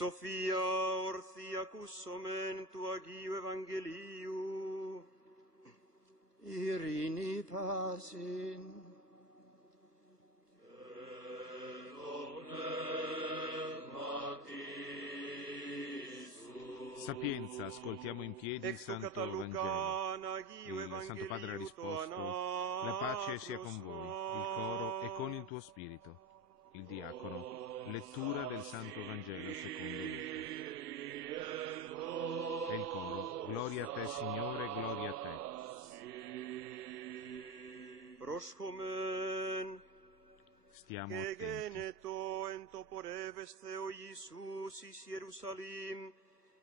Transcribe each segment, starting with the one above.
Σοφία ορθή ακούσομεν του Αγίου Ευαγγελίου. Ειρήνη πάσιν. Sapienza, ascoltiamo in piedi il Santo Vangelo. Il Santo Padre ha risposto: la pace sia con voi, il coro e con il tuo spirito. Il diacono, lettura del Santo Vangelo secondo Luca. E il coro, gloria a te Signore, gloria a te. Προσχομεν. Stiamo Και attenti. γένετο εν το πορεύεσθε ο Ιησούς εις Ιερουσαλήμ,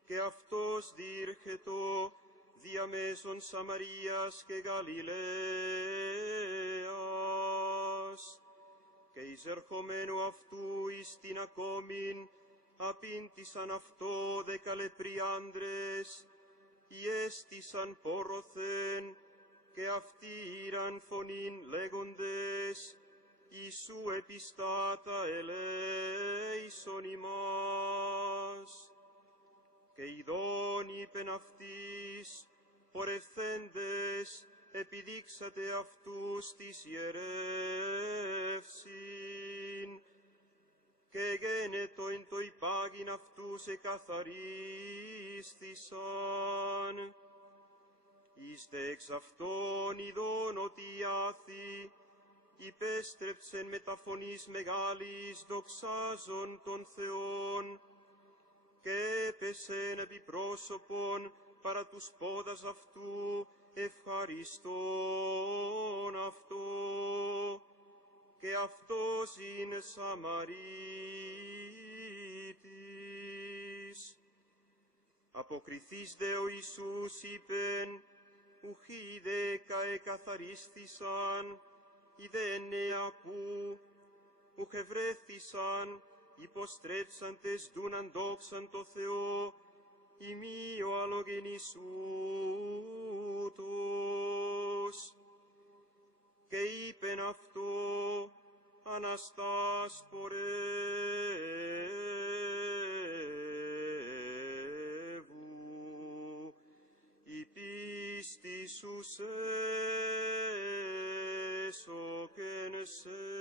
και αυτός διήρχετο διαμέσων Σαμαρίας και Γαλιλαίας. Και εισερχομένου αυτού εις την ακόμην, απήντησαν αυτό 10 λεπροί άντρες, ιέστησαν πόρωθεν, και αυτοί ήραν φωνήν λέγοντες, Ιησού επιστάτα ελέησον ημάς. Και ειδών είπεν αυτοίς, πορευθέντες, επιδείξατε αυτούς της ιερεύσιν, και γένετο εν το υπάγειν αυτούς εκαθαρίστησαν. Εις δε εξ αυτών ειδών ότι οι άθη υπέστρεψεν με τα φωνής μεγάλης δοξάζον τον Θεόν, και έπεσεν επί πρόσωπον παρά τους πόδας αυτού ευχαριστών αυτό, και αυτός είναι Σαμαρίτης. Αποκριθείς δε ο Ιησούς είπεν, ουχοί 10 εκαθαρίστησαν, οι δε 9 που ουχ ευρέθησαν, υποστρέψαντες δούναν δόξαν το Θεό, ημί ο αλλογενής ούτως. Και είπεν αυτό, Αναστάς πορεύου, η πίστη σου σε σώκεν σε.